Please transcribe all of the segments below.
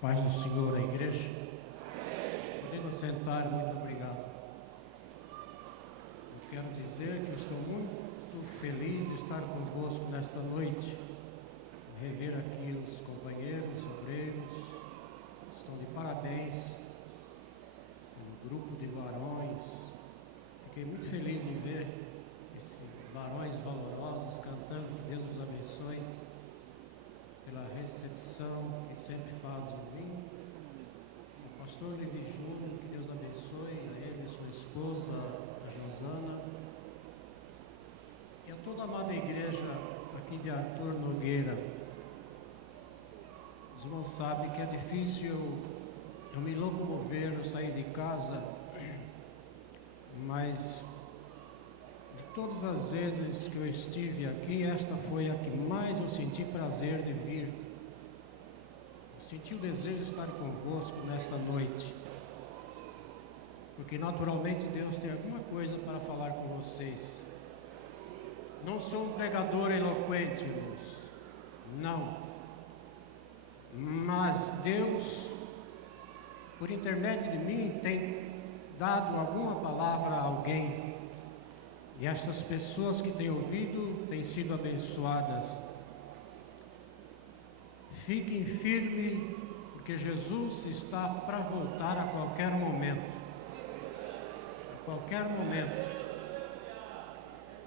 Paz do Senhor, a igreja. Podeis assentar, muito obrigado. Eu quero dizer que estou muito feliz de estar convosco nesta noite, rever aqui os companheiros, obreiros, estão de parabéns, um grupo de varões. Fiquei muito feliz em ver esses varões valorosos cantando, que Deus os abençoe pela recepção que sempre fazem em mim. O pastor Levi Júnior, que Deus abençoe a ele, a sua esposa, a Josana, e a toda a amada igreja aqui de Arthur Nogueira. Os irmãos sabem que é difícil eu me locomover, eu sair de casa, mas de todas as vezes que eu estive aqui, esta foi a que mais eu senti prazer de vir. Eu senti o desejo de estar convosco nesta noite, porque naturalmente Deus tem alguma coisa para falar com vocês. Não sou um pregador eloquente, irmãos, não, mas Deus, por intermédio de mim, tem dado alguma palavra a alguém. E estas pessoas que têm ouvido têm sido abençoadas. Fiquem firmes, porque Jesus está para voltar a qualquer momento. A qualquer momento.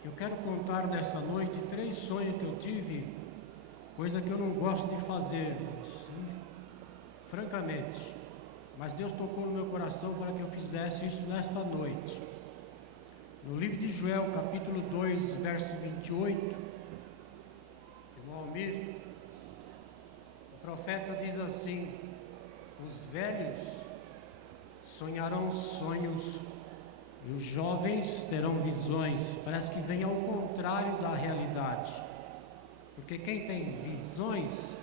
Eu quero contar nesta noite 3 sonhos que eu tive, coisa que eu não gosto de fazer, francamente. Mas Deus tocou no meu coração para que eu fizesse isso nesta noite. No livro de Joel, capítulo 2, verso 28, irmão Almir, o profeta diz assim: os velhos sonharão sonhos e os jovens terão visões. Parece que vem ao contrário da realidade, porque quem tem visões,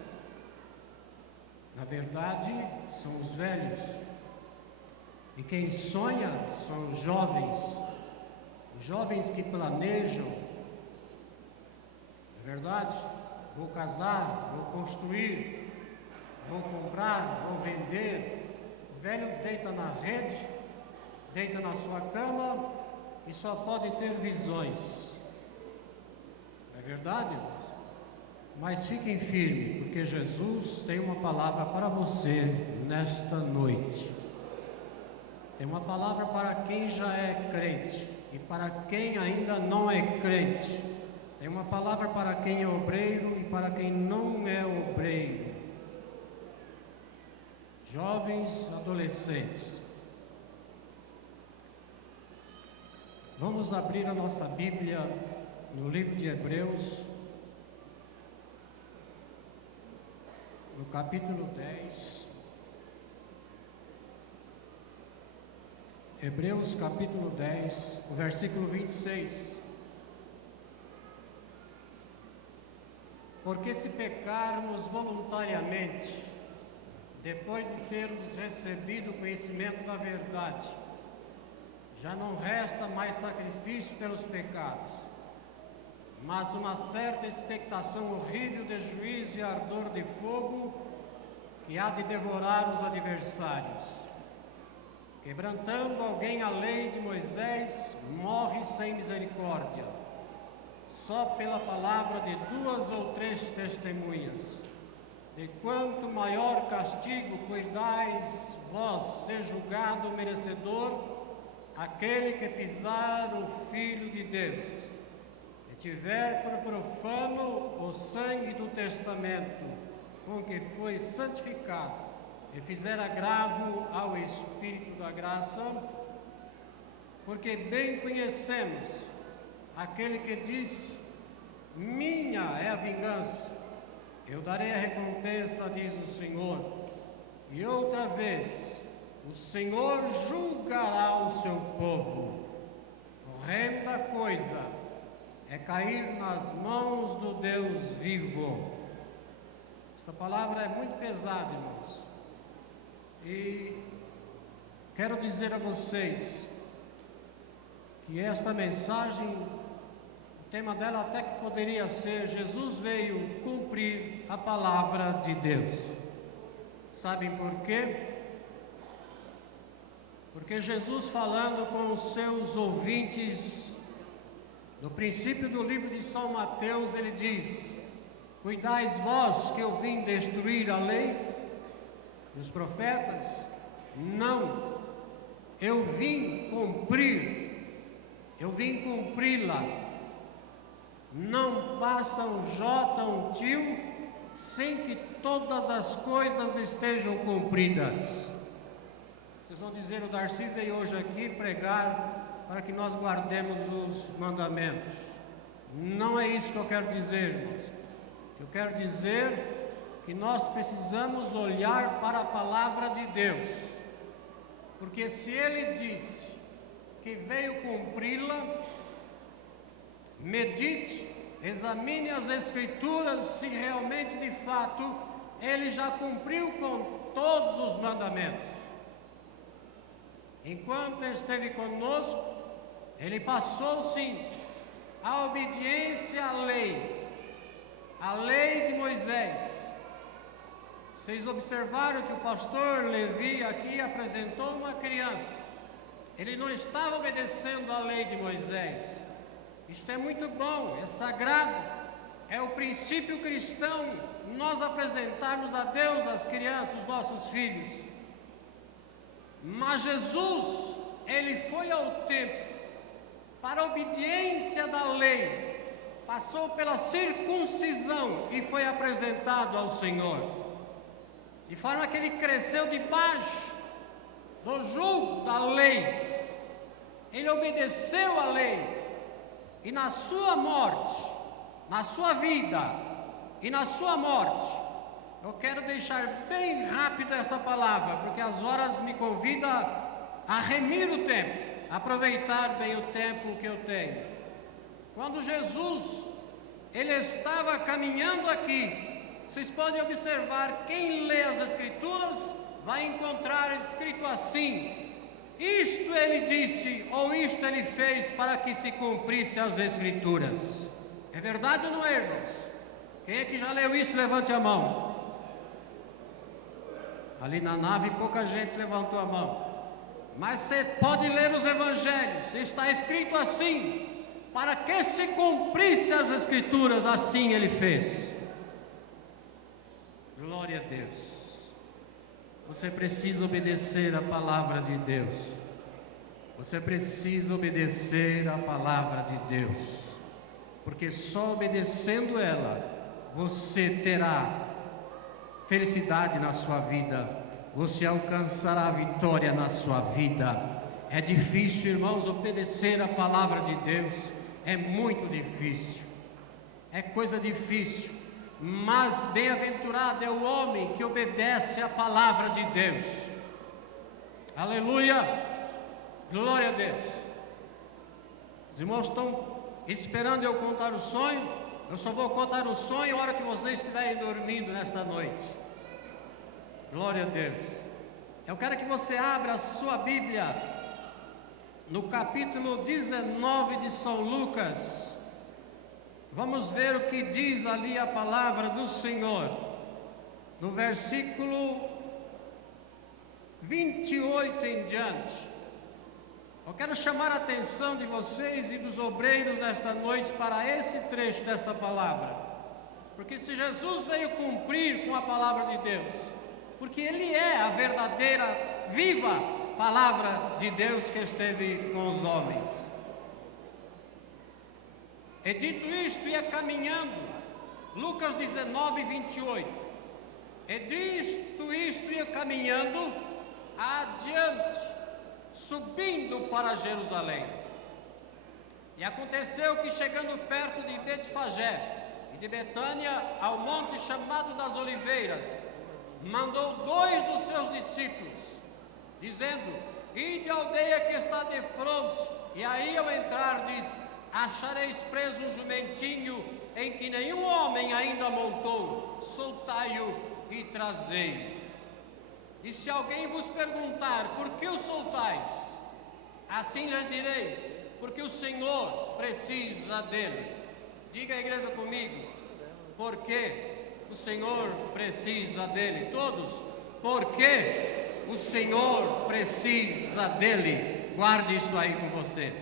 na verdade, são os velhos, e quem sonha são os jovens. Os jovens que planejam, é verdade, vou casar, vou construir, vou comprar, vou vender. O velho deita na rede, deita na sua cama e só pode ter visões. É verdade, irmãos? Mas fiquem firmes, porque Jesus tem uma palavra para você nesta noite. Tem uma palavra para quem já é crente e para quem ainda não é crente. Tem uma palavra para quem é obreiro e para quem não é obreiro. Jovens, adolescentes. Vamos abrir a nossa Bíblia no livro de Hebreus, no capítulo 10. Hebreus capítulo 10, o versículo 26. Porque se pecarmos voluntariamente, depois de termos recebido o conhecimento da verdade, já não resta mais sacrifício pelos pecados, mas uma certa expectação horrível de juízo e ardor de fogo que há de devorar os adversários. Quebrantando alguém a lei de Moisés, morre sem misericórdia, só pela palavra de 2 ou 3 testemunhas. De quanto maior castigo cuidais vós ser julgado merecedor aquele que pisar o Filho de Deus, e tiver por profano o sangue do testamento, com que foi santificado, e fizer agravo ao Espírito da graça, porque bem conhecemos aquele que disse: minha é a vingança, eu darei a recompensa, diz o Senhor. E outra vez, o Senhor julgará o seu povo. Horrenda coisa é cair nas mãos do Deus vivo. Esta palavra é muito pesada, irmãos. E quero dizer a vocês que esta mensagem, o tema dela até que poderia ser: Jesus veio cumprir a palavra de Deus. Sabem por quê? Porque Jesus, falando com os seus ouvintes, no princípio do livro de São Mateus, ele diz: cuidais vós que eu vim destruir a lei dos profetas? Não, eu vim cumpri-la. Não passa um jota, um tio, sem que todas as coisas estejam cumpridas. Vocês vão dizer, o Darcy veio hoje aqui pregar para que nós guardemos os mandamentos. Não é isso que eu quero dizer, irmãos. Eu quero dizer que nós precisamos olhar para a palavra de Deus, porque se Ele disse que veio cumpri-la, medite, examine as Escrituras, se realmente de fato Ele já cumpriu com todos os mandamentos. Enquanto Ele esteve conosco, Ele passou sim a obediência à lei, a lei de Moisés. Vocês observaram que o pastor Levi aqui apresentou uma criança. Ele não estava obedecendo à lei de Moisés. Isto é muito bom, é sagrado, é o princípio cristão, nós apresentarmos a Deus as crianças, os nossos filhos. Mas Jesus, Ele foi ao templo para a obediência da lei, passou pela circuncisão e foi apresentado ao Senhor, de forma que Ele cresceu debaixo do jugo da lei, Ele obedeceu à lei. E na sua morte, na sua vida e na sua morte, eu quero deixar bem rápido essa palavra, porque as horas me convidam a remir o tempo, aproveitar bem o tempo que eu tenho. Quando Jesus, Ele estava caminhando aqui, vocês podem observar, quem lê as Escrituras vai encontrar escrito assim: isto Ele disse, ou isto Ele fez, para que se cumprisse as Escrituras. É verdade ou não é, irmãos? Quem é que já leu isso? Levante a mão. Ali na nave pouca gente levantou a mão. Mas você pode ler os Evangelhos, está escrito assim, para que se cumprisse as Escrituras, assim Ele fez. Glória a Deus. Você precisa obedecer a palavra de Deus. Você precisa obedecer a palavra de Deus, porque só obedecendo ela, você terá felicidade na sua vida, você alcançará a vitória na sua vida. É difícil, irmãos, obedecer a palavra de Deus, é muito difícil, é coisa difícil. Mas bem-aventurado é o homem que obedece à palavra de Deus. Aleluia, glória a Deus. Os irmãos estão esperando eu contar o sonho. Eu só vou contar o sonho na hora que vocês estiverem dormindo nesta noite. Glória a Deus. Eu quero que você abra a sua Bíblia no capítulo 19 de São Lucas. Vamos ver o que diz ali a palavra do Senhor, no versículo 28 em diante. Eu quero chamar a atenção de vocês e dos obreiros nesta noite para esse trecho desta palavra, porque se Jesus veio cumprir com a palavra de Deus, porque Ele é a verdadeira, viva palavra de Deus que esteve com os homens. E dito isto, ia caminhando, Lucas 19, 28. E dito isto, ia caminhando adiante, subindo para Jerusalém. E aconteceu que, chegando perto de Betfagé e de Betânia, ao monte chamado das Oliveiras, mandou 2 dos seus discípulos, dizendo: ide à aldeia que está defronte, e aí ao entrar diz: achareis preso um jumentinho em que nenhum homem ainda montou, soltai-o e trazei-o. E se alguém vos perguntar: por que o soltais? Assim lhes direis: porque o Senhor precisa dele. Diga a igreja comigo: porque o Senhor precisa dele. Todos, porque o Senhor precisa dele. Guarde isto aí com você.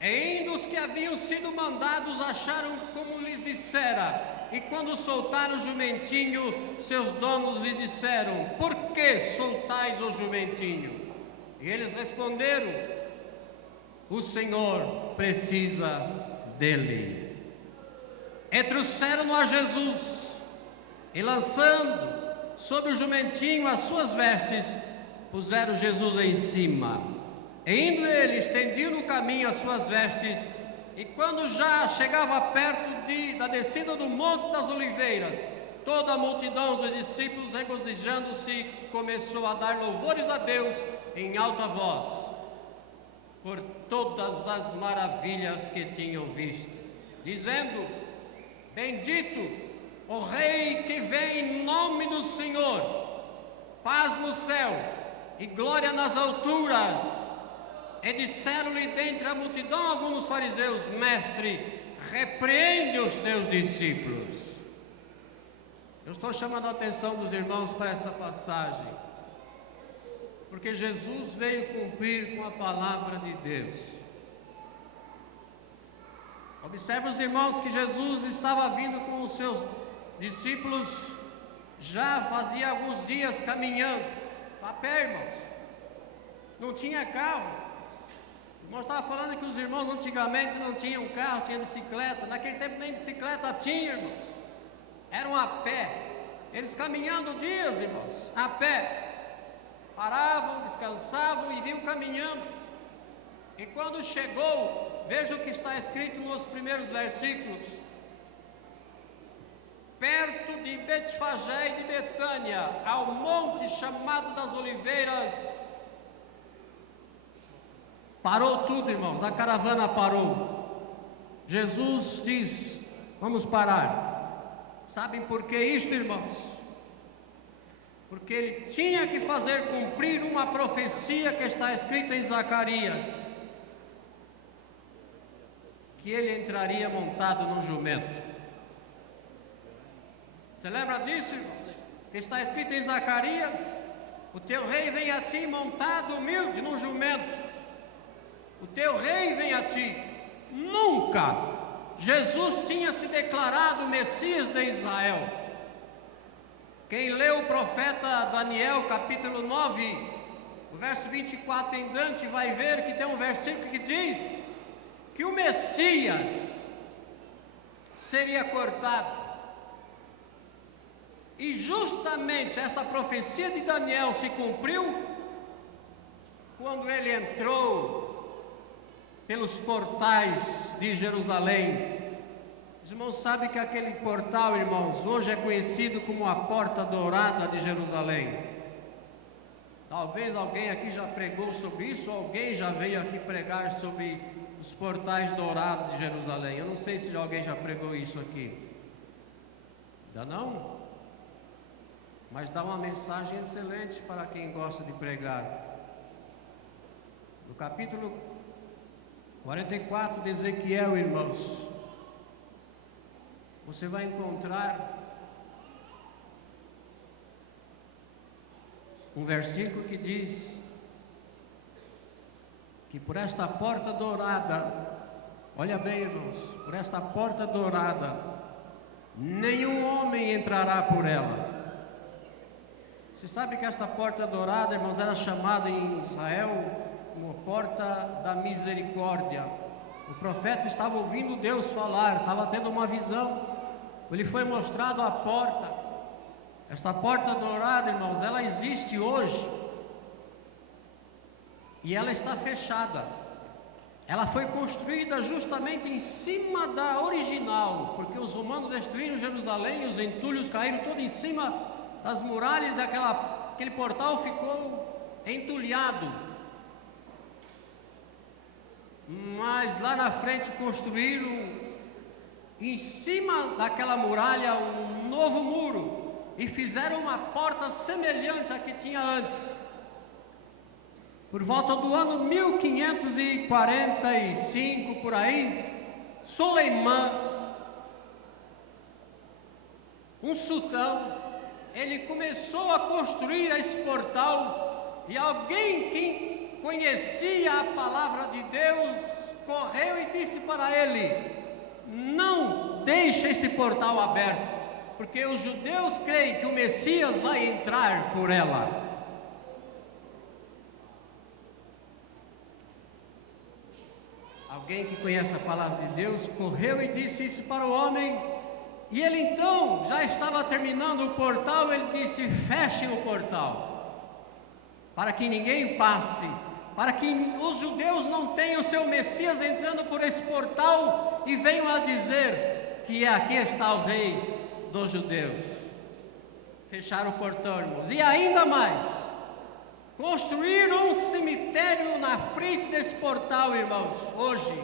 E ainda os que haviam sido mandados acharam como lhes dissera, e quando soltaram o jumentinho, seus donos lhe disseram: por que soltais o jumentinho? E eles responderam: o Senhor precisa dele. E trouxeram-no a Jesus, e lançando sobre o jumentinho as suas vestes, puseram Jesus em cima. E indo ele, estendiu no caminho as suas vestes, e quando já chegava perto da descida do Monte das Oliveiras, toda a multidão dos discípulos, regozijando-se, começou a dar louvores a Deus em alta voz, por todas as maravilhas que tinham visto, dizendo: bendito o Rei que vem em nome do Senhor, paz no céu e glória nas alturas. E disseram-lhe dentre a multidão alguns fariseus: mestre, repreende os teus discípulos. Eu estou chamando a atenção dos irmãos para esta passagem, porque Jesus veio cumprir com a palavra de Deus. Observe os irmãos que Jesus estava vindo com os seus discípulos, já fazia alguns dias caminhando a pé, irmãos. Não tinha carro. O irmão estava falando que os irmãos antigamente não tinham carro, tinham bicicleta. Naquele tempo nem bicicleta tinha, irmãos. Eram a pé. Eles caminhando dias, irmãos, a pé. Paravam, descansavam e vinham caminhando. E quando chegou, veja o que está escrito nos primeiros versículos: perto de Betfagé e de Betânia, ao monte chamado das Oliveiras, parou tudo, irmãos, a caravana parou. Jesus diz: vamos parar. Sabem por que isto, irmãos? Porque ele tinha que fazer cumprir uma profecia que está escrita em Zacarias, que ele entraria montado num jumento. Você lembra disso, irmãos? Que está escrito em Zacarias: o teu rei vem a ti montado humilde num jumento. O teu rei vem a ti. Nunca Jesus tinha se declarado o Messias de Israel. Quem leu o profeta Daniel capítulo 9, o verso 24 em diante, vai ver que tem um versículo que diz que o Messias seria cortado. E justamente essa profecia de Daniel se cumpriu quando ele entrou pelos portais de Jerusalém. Os irmãos sabem que aquele portal, irmãos, hoje é conhecido como a Porta Dourada de Jerusalém. Talvez alguém aqui já pregou sobre isso, ou alguém já veio aqui pregar sobre os portais dourados de Jerusalém. Eu não sei se alguém já pregou isso aqui. Ainda não? Mas dá uma mensagem excelente para quem gosta de pregar. No capítulo 44 de Ezequiel, irmãos, você vai encontrar um versículo que diz que por esta porta dourada, olha bem, irmãos, por esta porta dourada, nenhum homem entrará por ela. Você sabe que esta porta dourada, irmãos, era chamada em Israel uma porta da misericórdia. O profeta estava ouvindo Deus falar, estava tendo uma visão. Ele foi mostrado a porta. Esta porta dourada, irmãos, ela existe hoje e ela está fechada. Ela foi construída justamente em cima da original, porque os romanos destruíram Jerusalém e os entulhos caíram todo em cima das muralhas, aquele portal ficou entulhado. Mas lá na frente construíram em cima daquela muralha um novo muro e fizeram uma porta semelhante à que tinha antes. Por volta do ano 1545, por aí, Solimã um sultão, ele começou a construir esse portal, e alguém que conhecia a palavra de Deus correu e disse para ele: não deixe esse portal aberto, porque os judeus creem que o Messias vai entrar por ela. Alguém que conhece a palavra de Deus correu e disse isso para o homem, e ele então já estava terminando o portal. Ele disse: fechem o portal, para que ninguém passe, para que os judeus não tenham o seu Messias entrando por esse portal e venham a dizer que aqui está o rei dos judeus. Fecharam o portão, irmãos, e ainda mais, construíram um cemitério na frente desse portal, irmãos. Hoje,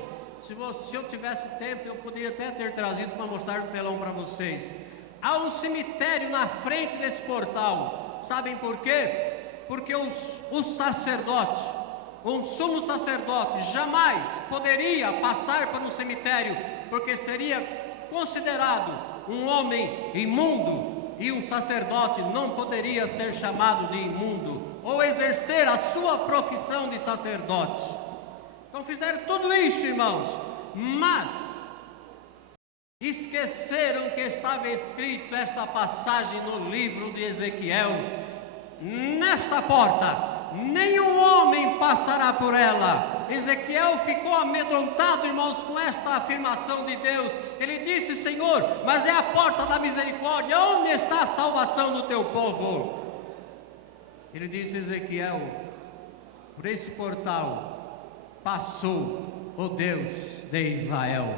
se eu tivesse tempo, eu poderia até ter trazido para mostrar no telão para vocês. Há um cemitério na frente desse portal. Sabem por quê? Porque o sacerdote, um sumo sacerdote, jamais poderia passar por um cemitério, porque seria considerado um homem imundo, e um sacerdote não poderia ser chamado de imundo, ou exercer a sua profissão de sacerdote. Então fizeram tudo isso, irmãos, mas esqueceram que estava escrito esta passagem no livro de Ezequiel: nesta porta nenhum homem passará por ela. Ezequiel ficou amedrontado, irmãos, com esta afirmação de Deus. Ele disse: Senhor, mas é a porta da misericórdia, onde está a salvação do teu povo? Ele disse: Ezequiel, por esse portal passou o Deus de Israel.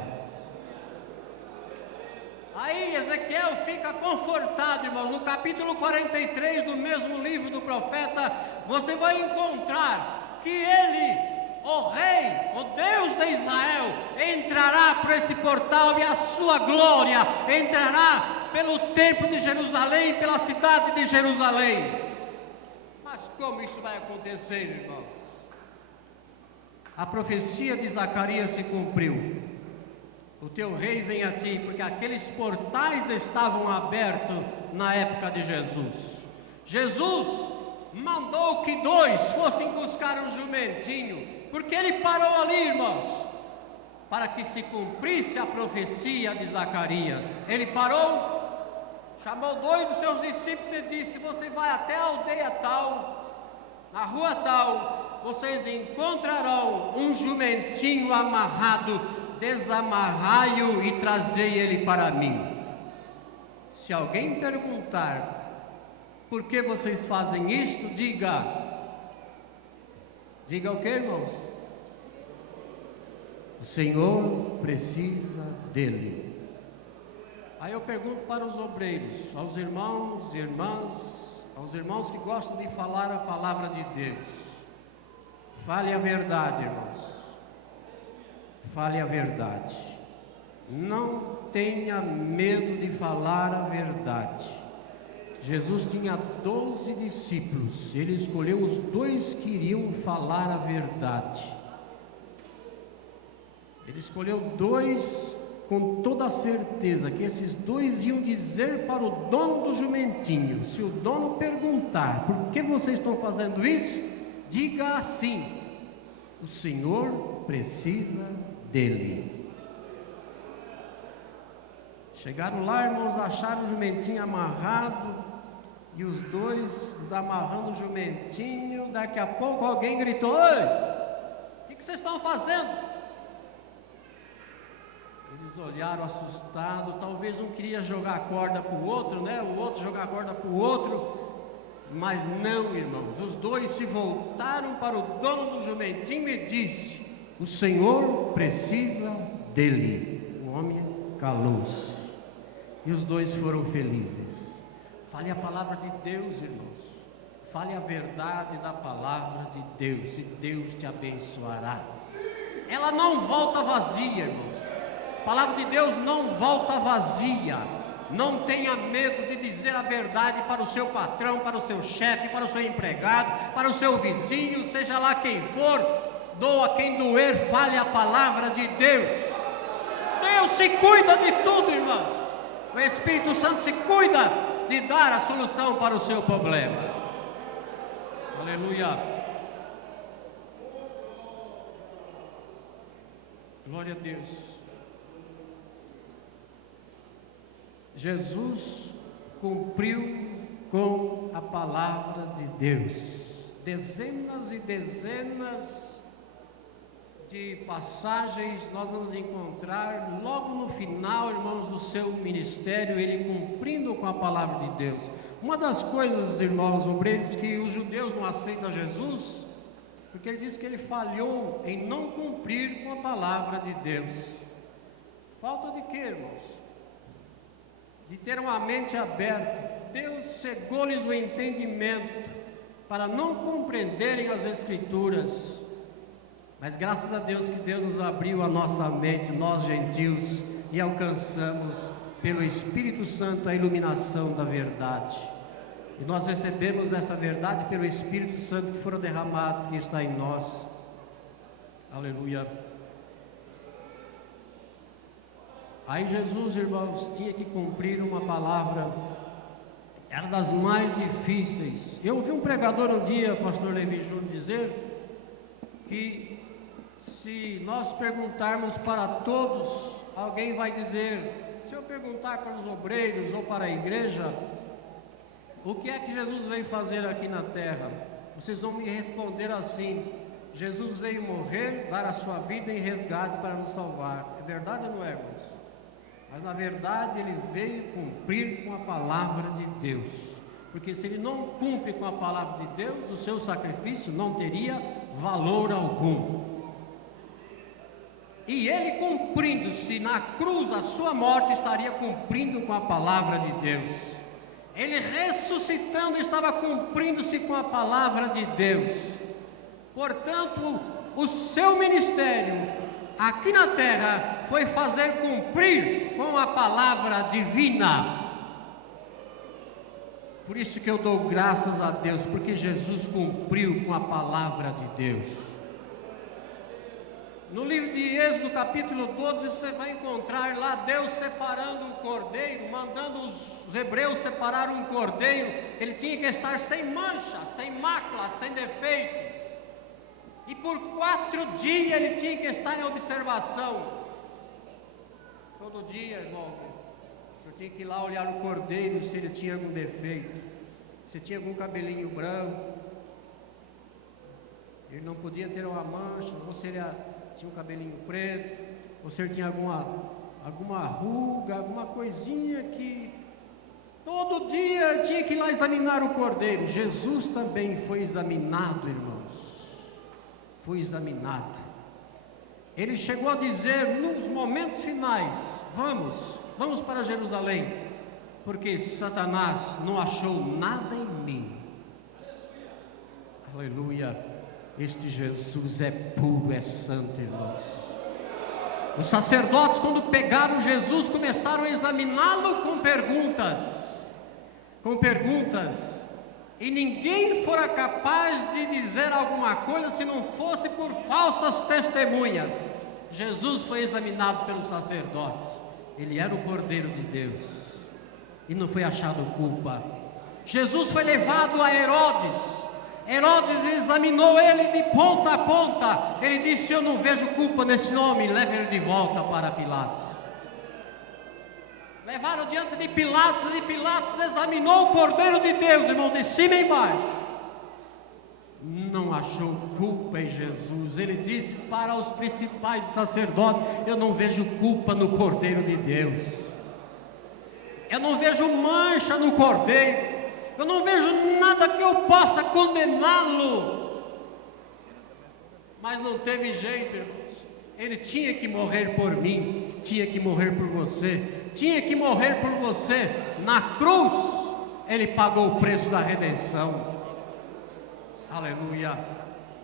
Aí Ezequiel fica confortado, irmãos. No capítulo 43 do mesmo livro do profeta, você vai encontrar que ele, o rei, o Deus de Israel, entrará por esse portal, e a sua glória entrará pelo templo de Jerusalém, pela cidade de Jerusalém. Mas como isso vai acontecer, irmãos? A profecia de Zacarias se cumpriu: o teu rei vem a ti, porque aqueles portais estavam abertos na época de Jesus. Jesus mandou que 2 fossem buscar um jumentinho, porque ele parou ali, irmãos, para que se cumprisse a profecia de Zacarias. Ele parou, chamou 2 dos seus discípulos e disse: você vai até a aldeia tal, na rua tal, vocês encontrarão um jumentinho amarrado, desamarrai-o e trazei ele para mim. Se alguém perguntar por que vocês fazem isto, diga o que, irmãos? O Senhor precisa dele. Aí eu pergunto para os obreiros, aos irmãos e irmãs, aos irmãos que gostam de falar a palavra de Deus: fale a verdade, irmãos. Fale a verdade. Não tenha medo de falar a verdade. Jesus tinha 12 discípulos. Ele escolheu os 2 que iriam falar a verdade. Ele escolheu 2 com toda a certeza que esses 2 iam dizer para o dono do jumentinho. Se o dono perguntar: por que vocês estão fazendo isso? Diga assim: o Senhor precisa dele. Chegaram lá, irmãos, acharam o jumentinho amarrado, e os 2 desamarrando o jumentinho. Daqui a pouco alguém gritou: oi, o que vocês estão fazendo? Eles olharam assustados. Talvez um queria jogar a corda para o outro, né? O outro jogar a corda para o outro. Mas não, irmãos, os 2 se voltaram para o dono do jumentinho e disse: o Senhor precisa dele. O homem calou-se, e os 2 foram felizes. Fale a palavra de Deus, irmãos. Fale a verdade da palavra de Deus, e Deus te abençoará. Ela não volta vazia, irmão. A palavra de Deus não volta vazia. Não tenha medo de dizer a verdade para o seu patrão, para o seu chefe, para o seu empregado, para o seu vizinho, seja lá quem for. Doa quem doer, fale a palavra de Deus. Deus se cuida de tudo, irmãos. O Espírito Santo se cuida de dar a solução para o seu problema. Aleluia. Glória a Deus. Jesus cumpriu com a palavra de Deus. Dezenas e dezenas de passagens nós vamos encontrar logo no final, irmãos, do seu ministério, ele cumprindo com a palavra de Deus. Uma das coisas, irmãos obreiros, que os judeus não aceitam Jesus, porque ele diz que ele falhou em não cumprir com a palavra de Deus. Falta de quê, irmãos? De ter uma mente aberta. Deus cegou-lhes o entendimento para não compreenderem as Escrituras. Mas graças a Deus que Deus nos abriu a nossa mente, nós gentios, e alcançamos pelo Espírito Santo a iluminação da verdade. E nós recebemos esta verdade pelo Espírito Santo que foi derramado, que está em nós. Aleluia. Aí Jesus, irmãos, tinha que cumprir uma palavra, era das mais difíceis. Eu ouvi um pregador um dia, pastor Levi Júnior, dizer que se nós perguntarmos para todos, alguém vai dizer, se eu perguntar para os obreiros ou para a igreja, o que é que Jesus veio fazer aqui na terra? Vocês vão me responder assim: Jesus veio morrer, dar a sua vida em resgate para nos salvar. É verdade ou não é, irmãos? Mas na verdade ele veio cumprir com a palavra de Deus, porque se ele não cumpre com a palavra de Deus, o seu sacrifício não teria valor algum. E ele cumprindo-se na cruz, a sua morte estaria cumprindo com a palavra de Deus. Ele ressuscitando estava cumprindo-se com a palavra de Deus. Portanto, o seu ministério aqui na terra foi fazer cumprir com a palavra divina. Por isso que eu dou graças a Deus, porque Jesus cumpriu com a palavra de Deus. No livro de Êxodo, capítulo 12, você vai encontrar lá Deus separando um cordeiro, mandando os hebreus separar um cordeiro. Ele tinha que estar sem mancha, sem mácula, sem defeito. E por 4 dias ele tinha que estar em observação. Todo dia, irmão, o senhor tinha que ir lá olhar o cordeiro, se ele tinha algum defeito, se tinha algum cabelinho branco, ele não podia ter uma mancha, ou se ele tinha um cabelinho preto, ou se ele tinha alguma ruga, alguma coisinha que... Todo dia tinha que ir lá examinar o cordeiro. Jesus também foi examinado, irmãos. Foi examinado. Ele chegou a dizer nos momentos finais: vamos para Jerusalém, porque Satanás não achou nada em mim. Aleluia. Este Jesus é puro, é santo, irmãos. Os sacerdotes, quando pegaram Jesus, começaram a examiná-lo com perguntas, e ninguém fora capaz de dizer alguma coisa se não fosse por falsas testemunhas. Jesus foi examinado pelos sacerdotes. Ele era o Cordeiro de Deus e não foi achado culpa. Jesus foi levado a Herodes. Herodes examinou ele de ponta a ponta. Ele disse: eu não vejo culpa nesse homem, leve ele de volta para Pilatos. Levaram diante de Pilatos, e Pilatos examinou o Cordeiro de Deus, irmão, de cima e embaixo. Não achou culpa em Jesus. Ele disse para os principais dos sacerdotes: eu não vejo culpa no Cordeiro de Deus. Eu não vejo mancha no Cordeiro. Eu não vejo nada que eu possa condená-lo. Mas não teve jeito, irmãos. Ele tinha que morrer por mim, tinha que morrer por você, tinha que morrer por você. Na cruz, ele pagou o preço da redenção. Aleluia.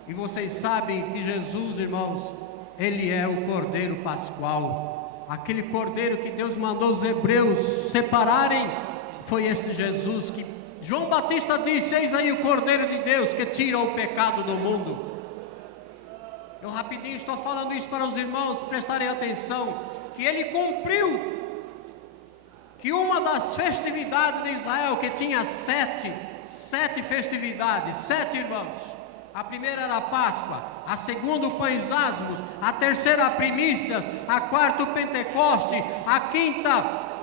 E vocês sabem que Jesus, irmãos, ele é o Cordeiro Pascual. Aquele Cordeiro que Deus mandou os hebreus separarem, foi esse Jesus que João Batista disse: eis aí o Cordeiro de Deus que tira o pecado do mundo. Eu rapidinho estou falando isso para os irmãos prestarem atenção, que ele cumpriu, que uma das festividades de Israel, que tinha sete festividades, 7 irmãos. A primeira era a Páscoa, a segunda o Pães Asmos, a terceira a Primícias, a quarta o Pentecoste, a quinta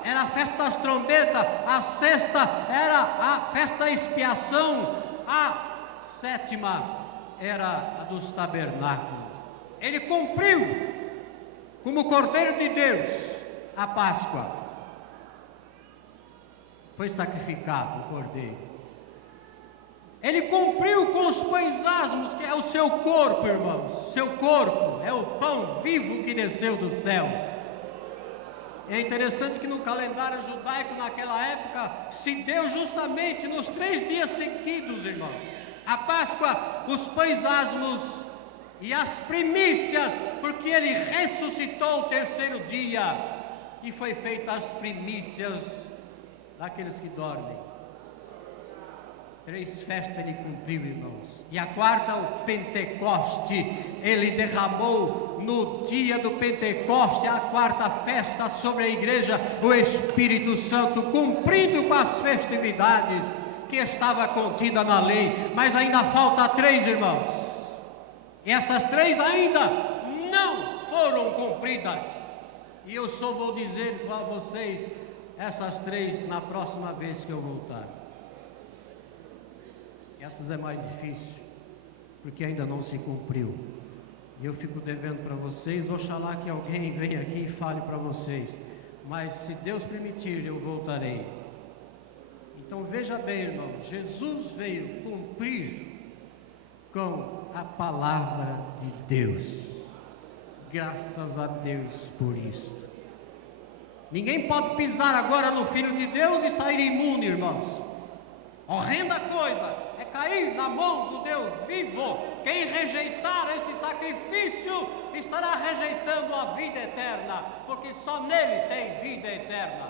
era a festa das trombetas, a sexta era a festa da expiação, a sétima era a dos tabernáculos. Ele cumpriu como Cordeiro de Deus a Páscoa. Foi sacrificado o Cordeiro. Ele cumpriu com os pães asmos, que é o seu corpo, irmãos. Seu corpo é o pão vivo que desceu do céu. É interessante que no calendário judaico naquela época se deu justamente nos 3 dias seguidos, irmãos. A Páscoa, os pães asmos e as primícias, porque ele ressuscitou o 3º dia e foi feita as primícias daqueles que dormem. 3 festas ele cumpriu, irmãos. E a quarta, o Pentecoste, ele derramou no dia do Pentecoste, a quarta festa, sobre a igreja, o Espírito Santo, cumprindo com as festividades que estava contida na lei. Mas ainda falta 3, irmãos. E essas 3 ainda não foram cumpridas. E eu só vou dizer para vocês essas 3 na próxima vez que eu voltar. Essas é mais difícil, porque ainda não se cumpriu. E eu fico devendo para vocês. Oxalá que alguém venha aqui e fale para vocês. Mas se Deus permitir, eu voltarei. Então veja bem, irmão, Jesus veio cumprir com a palavra de Deus. Graças a Deus por isto. Ninguém pode pisar agora no Filho de Deus e sair imune, irmãos. Horrenda coisa é cair na mão do Deus vivo. Quem rejeitar esse sacrifício estará rejeitando a vida eterna, porque só nele tem vida eterna.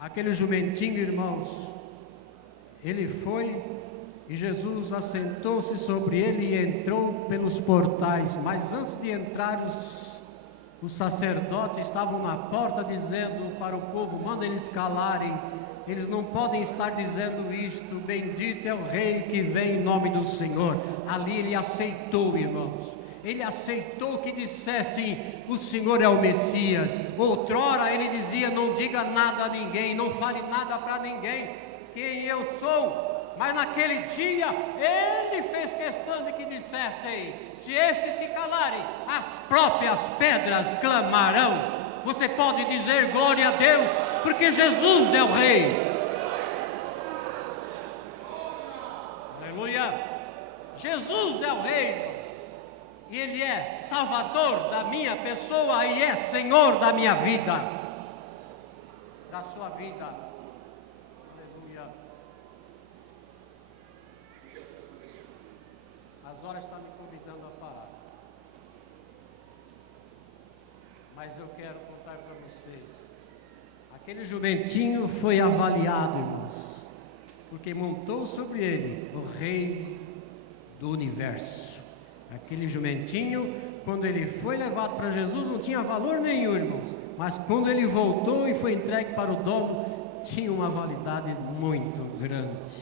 Aquele jumentinho, irmãos, ele foi e Jesus assentou-se sobre ele e entrou pelos portais. Mas antes de entrar, os sacerdotes estavam na porta dizendo para o povo: manda eles calarem, eles não podem estar dizendo isto, bendito é o rei que vem em nome do Senhor. Ali ele aceitou, irmãos, ele aceitou que dissessem: o Senhor é o Messias. Outrora ele dizia: não diga nada a ninguém, não fale nada para ninguém, quem eu sou. Mas naquele dia ele fez questão de que dissessem: se estes se calarem, as próprias pedras clamarão. Você pode dizer glória a Deus, porque Jesus é o Rei. Aleluia. Jesus é o Rei, irmãos. E Ele é Salvador da minha pessoa e é Senhor da minha vida, da sua vida. Aleluia. As horas estão me convidando a parar, mas eu quero contar para vocês. Aquele jumentinho foi avaliado, irmãos, porque montou sobre ele o Rei do Universo. Aquele jumentinho, quando ele foi levado para Jesus, não tinha valor nenhum, irmãos, mas quando ele voltou e foi entregue para o dono, tinha uma validade muito grande,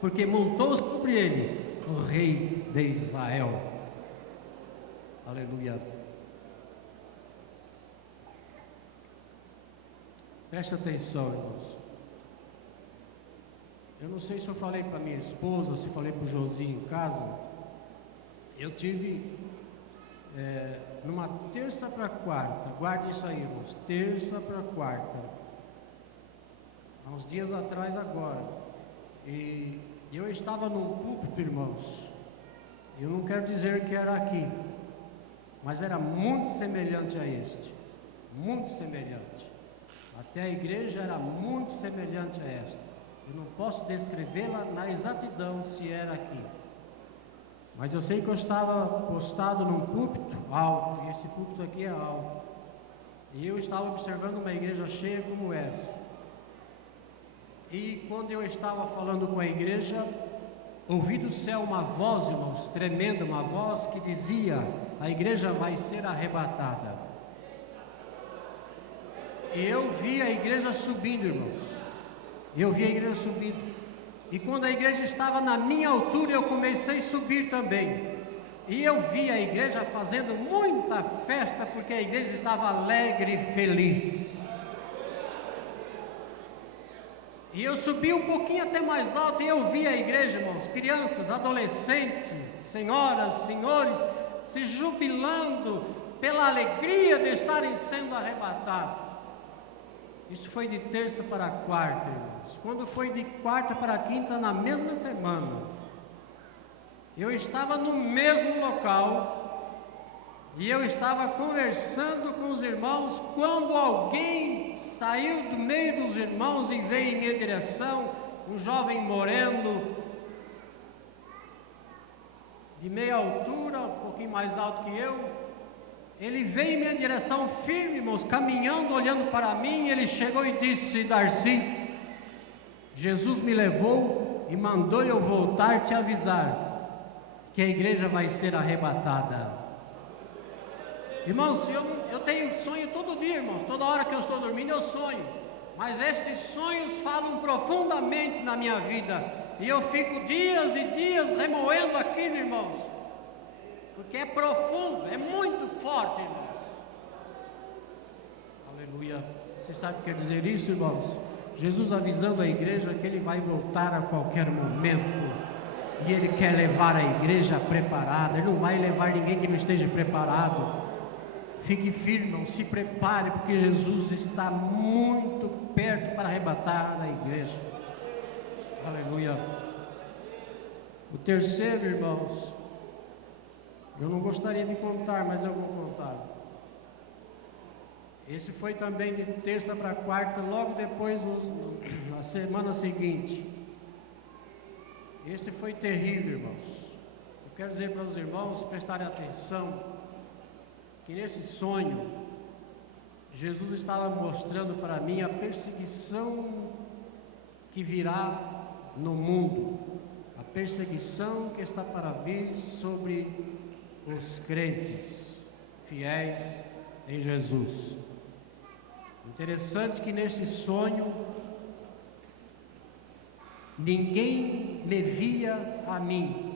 porque montou sobre ele o Rei de Israel. Aleluia. Preste atenção, irmãos. Eu não sei se eu falei para minha esposa, se falei para o Josinho em casa. Eu tive numa terça para quarta, guarde isso aí, irmãos, terça para quarta, há uns dias atrás agora, e eu estava num púlpito, irmãos. Eu não quero dizer que era aqui, mas era muito semelhante a este, muito semelhante. Até a igreja era muito semelhante a esta. Eu não posso descrevê-la na exatidão se era aqui, mas eu sei que eu estava postado num púlpito alto, e esse púlpito aqui é alto, e eu estava observando uma igreja cheia como essa. E quando eu estava falando com a igreja, ouvi do céu uma voz, irmãos, tremenda, uma voz que dizia: a igreja vai ser arrebatada. E eu vi a igreja subindo, irmãos. Eu vi a igreja subindo. E quando a igreja estava na minha altura, eu comecei a subir também. E eu vi a igreja fazendo muita festa, porque a igreja estava alegre e feliz. E eu subi um pouquinho até mais alto e eu vi a igreja, irmãos, crianças, adolescentes, senhoras, senhores, se jubilando pela alegria de estarem sendo arrebatados. Isso foi de terça para quarta, irmãos. Quando foi de quarta para quinta, na mesma semana, eu estava no mesmo local e eu estava conversando com os irmãos, quando alguém saiu do meio dos irmãos e veio em minha direção, um jovem moreno, de meia altura, um pouquinho mais alto que eu. Ele veio em minha direção firme, irmãos, caminhando, olhando para mim. Ele chegou e disse: Darcy, Jesus me levou e mandou eu voltar te avisar que a igreja vai ser arrebatada. Irmãos, eu tenho sonho todo dia, irmãos. Toda hora que eu estou dormindo eu sonho. Mas esses sonhos falam profundamente na minha vida. E eu fico dias e dias remoendo aquilo, irmãos. Porque é profundo, é muito forte, irmãos. Aleluia. Você sabe o que quer dizer isso, irmãos? Jesus avisando a igreja que Ele vai voltar a qualquer momento. E Ele quer levar a igreja preparada. Ele não vai levar ninguém que não esteja preparado. Fique firme, irmão, se prepare, porque Jesus está muito perto para arrebatar a igreja. Aleluia. O terceiro, irmãos, eu não gostaria de contar, mas eu vou contar. Esse foi também de terça para quarta, logo depois, na semana seguinte. Esse foi terrível, irmãos. Eu quero dizer para os irmãos prestarem atenção, que nesse sonho, Jesus estava mostrando para mim a perseguição que virá no mundo, a perseguição que está para vir sobre os crentes fiéis em Jesus. Interessante que nesse sonho, ninguém me via a mim.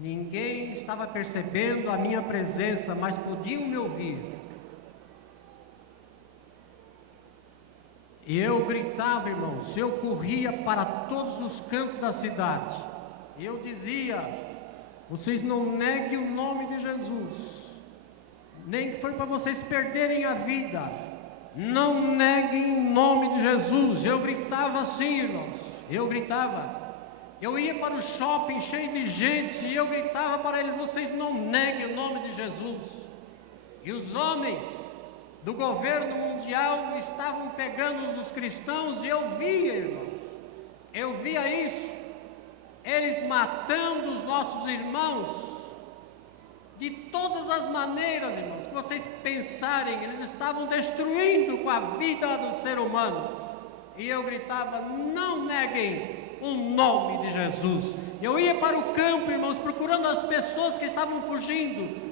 Ninguém estava percebendo a minha presença, mas podiam me ouvir. E eu gritava, irmãos, eu corria para todos os cantos da cidade. E eu dizia: vocês não neguem o nome de Jesus, nem que for para vocês perderem a vida, não neguem o nome de Jesus. Eu gritava assim, irmãos, eu gritava. Eu ia para o shopping cheio de gente e eu gritava para eles: vocês não neguem o nome de Jesus. E os homens do governo mundial estavam pegando os cristãos, e eu via, irmãos, eu via isso, eles matando os nossos irmãos, de todas as maneiras, irmãos, que vocês pensarem, eles estavam destruindo com a vida do ser humano. E eu gritava: não neguem o nome de Jesus. Eu ia para o campo, irmãos, procurando as pessoas que estavam fugindo.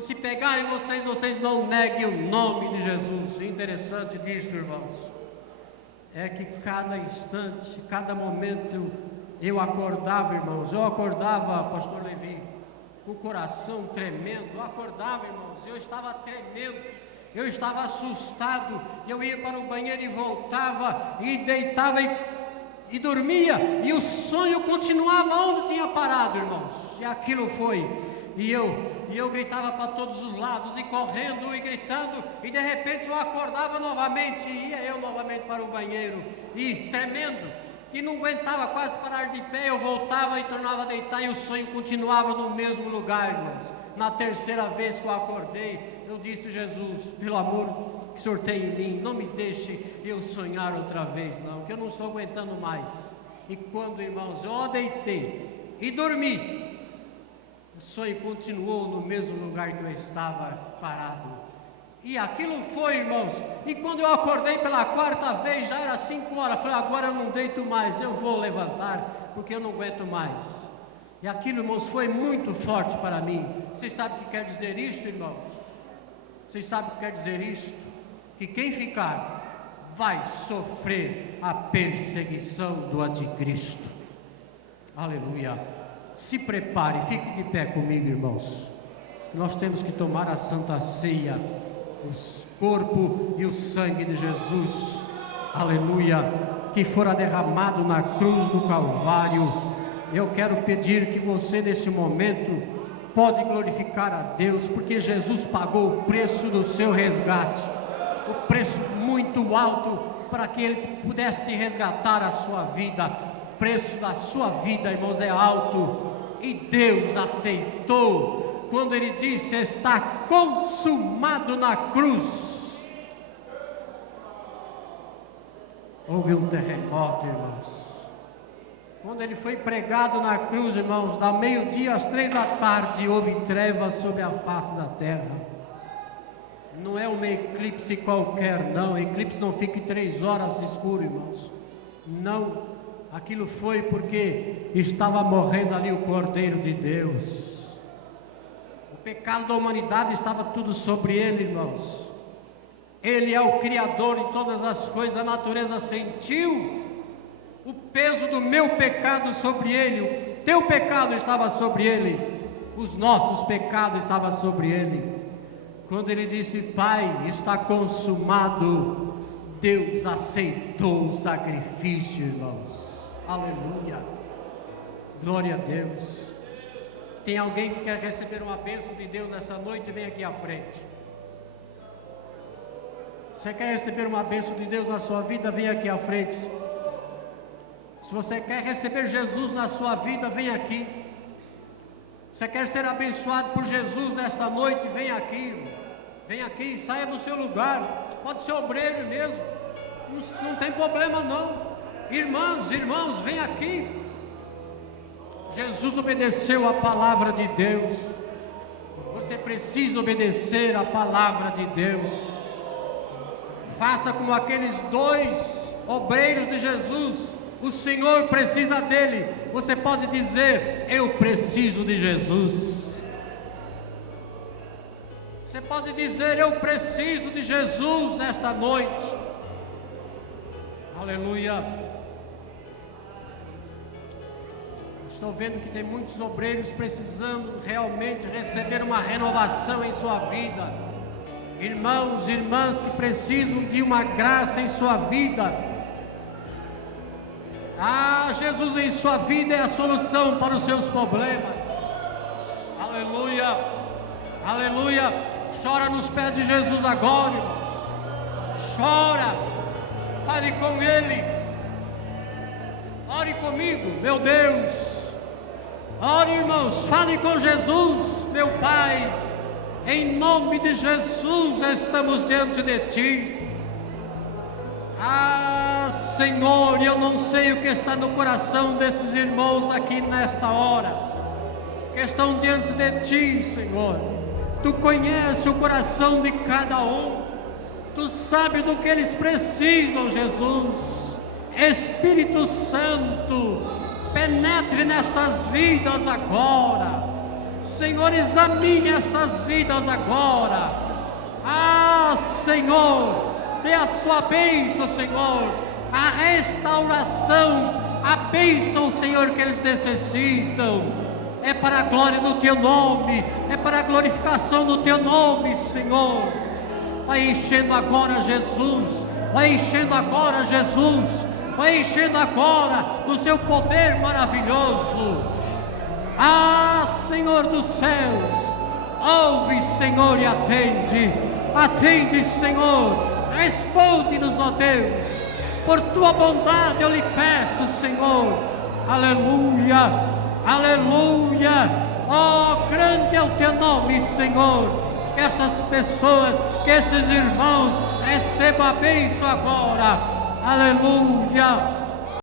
Se pegarem vocês, vocês não neguem o nome de Jesus. Interessante disso, irmãos, é que cada instante, cada momento, eu acordava, irmãos, pastor Levi, com o coração tremendo. Eu acordava, irmãos, eu estava tremendo, eu estava assustado. Eu ia para o banheiro e voltava, e deitava e dormia, e o sonho continuava onde tinha parado, irmãos. E aquilo foi, e eu gritava para todos os lados, e correndo e gritando, e de repente eu acordava novamente, e ia eu novamente para o banheiro, e tremendo, que não aguentava quase parar de pé. Eu voltava e tornava a deitar, e o sonho continuava no mesmo lugar, irmãos. Na terceira vez que eu acordei, eu disse: Jesus, pelo amor que o Senhor tem em mim, não me deixe eu sonhar outra vez, não, que eu não estou aguentando mais. E quando, irmãos, eu deitei e dormi, o sonho continuou no mesmo lugar que eu estava parado. E aquilo foi, irmãos, e quando eu acordei pela quarta vez, já era 5 horas, falei: agora eu não deito mais, eu vou levantar, porque eu não aguento mais. E aquilo, irmãos, foi muito forte para mim. Vocês sabem o que quer dizer isto, irmãos? Vocês sabem o que quer dizer isto? que quem ficar vai sofrer a perseguição do anticristo. Aleluia. Se prepare, fique de pé comigo, irmãos. Nós temos que tomar a Santa Ceia, o corpo e o sangue de Jesus, aleluia, que fora derramado na cruz do Calvário. Eu quero pedir que você nesse momento pode glorificar a Deus, porque Jesus pagou o preço do seu resgate, o preço muito alto para que Ele pudesse te resgatar a sua vida. O preço da sua vida, irmãos, é alto, e Deus aceitou quando Ele disse: está consumado na cruz. Houve um terremoto, irmãos. Quando Ele foi pregado na cruz, irmãos, da meio-dia às 3 da tarde, houve trevas sobre a face da terra. Não é um eclipse qualquer, não. Eclipse não fica em 3 horas escuro, irmãos. Não, aquilo foi porque estava morrendo ali o Cordeiro de Deus. O pecado da humanidade estava tudo sobre Ele, irmãos. Ele é o Criador de todas as coisas. A natureza sentiu o peso do meu pecado sobre Ele. O teu pecado estava sobre Ele. Os nossos pecados estavam sobre Ele. Quando Ele disse: Pai, está consumado, Deus aceitou o sacrifício, irmãos. Aleluia. Glória a Deus. Tem alguém que quer receber uma bênção de Deus nessa noite? Vem aqui à frente. Você quer receber uma bênção de Deus na sua vida? Vem aqui à frente. Se você quer receber Jesus na sua vida, vem aqui. Você quer ser abençoado por Jesus nesta noite? Vem aqui. Vem aqui, saia do seu lugar. Pode ser obreiro mesmo. Não tem problema não. Irmãos, vem aqui. Jesus obedeceu a palavra de Deus. Você precisa obedecer a palavra de Deus. Faça como aqueles 2 obreiros de Jesus. O Senhor precisa dele. Você pode dizer: eu preciso de Jesus. Você pode dizer: eu preciso de Jesus nesta noite. Aleluia. Estou vendo que tem muitos obreiros precisando realmente receber uma renovação em sua vida. Irmãos e irmãs que precisam de uma graça em sua vida. Jesus em sua vida é a solução para os seus problemas. Aleluia, aleluia. Chora nos pés de Jesus agora, irmãos. Chora, fale com Ele. Ore comigo, meu Deus. Ore, irmãos, fale com Jesus, meu Pai. Em nome de Jesus estamos diante de Ti. Senhor, eu não sei o que está no coração desses irmãos aqui nesta hora, que estão diante de Ti, Senhor. Tu conheces o coração de cada um. Tu sabes do que eles precisam, Jesus. Espírito Santo, penetre nestas vidas agora. Senhor, examine estas vidas agora. Senhor, dê a sua bênção, Senhor, a restauração, a bênção, Senhor, que eles necessitam. É para a glória do Teu nome, é para a glorificação do Teu nome, Senhor. Vai enchendo agora, Jesus, vai enchendo agora, Jesus, vai enchendo agora no Seu poder maravilhoso. Senhor dos céus, ouve, Senhor, e atende. Atende, Senhor. Responde-nos, ó Deus, por Tua bondade eu lhe peço, Senhor. Aleluia, aleluia. Grande é o Teu nome, Senhor. Que essas pessoas, que esses irmãos recebam a bênção agora. Aleluia.